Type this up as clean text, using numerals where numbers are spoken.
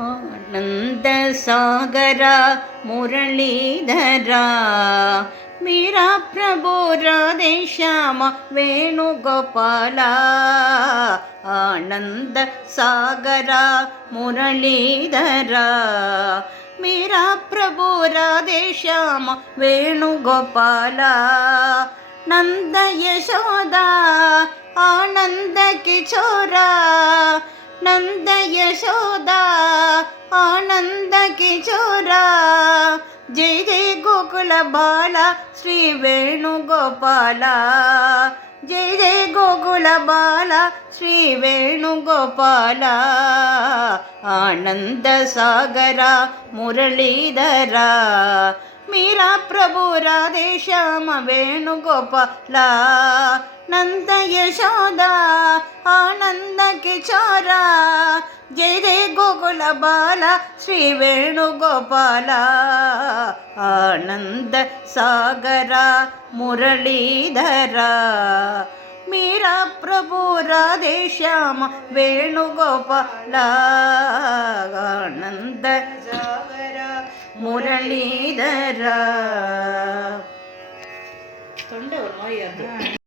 ಆನಂದ ಸಾಗರ ಮುರಳೀಧರ ಮೀರಾ ಪ್ರಭು ರಾಧೇಶ್ಯಾಮ ವೇಣುಗೋಪಾಲ. ಆನಂದ ಸಾಗರ ಮುರಳೀಧರ ಮೀರಾ ಪ್ರಭು ರಾಧೇಶ್ಯಾಮ ವೇಣುಗೋಪಾಲ. ನಂದ ಯಶೋದ ಆನಂದ ಕಿಶೋರ ನಂದ ಯಶೋದ ಆನಂದ ಕಿಶೋರ. ಜಯ ಜಯ ಗೋಕುಲ ಬಾಲ ಶ್ರೀ ವೇಣುಗೋಪಾಲ. ಜಯ ಜಯ ಗೋಕುಲ ಬಾಲ ಶ್ರೀ ವೇಣುಗೋಪಾಲ. ಆನಂದ ಸಾಗರ ಮುರಳೀಧರ ಮೀರಾ ಪ್ರಭು ರಾಧೇಶ್ಯಾಮ ವೇಣುಗೋಪಾಲ. ನಂದ ಯಶೋದ ಆನಂದ ಕಿಶೋರ ಜಯ ಜಯ ಗೋಕುಲ ಬಾಲ ಶ್ರೀ ವೇಣುಗೋಪಾಲ. ಆನಂದ ಸಾಗರ ಮುರಳೀಧರ ಮೀರಾ ಪ್ರಭು ರಾಧೇಶ್ಯಾಮ ವೇಣುಗೋಪಾಲ. ಆನಂದ ಸಾಗರ ಮುರಳೀಧರ. ತೊಂಡೆ ನೋಯ್ಯದು.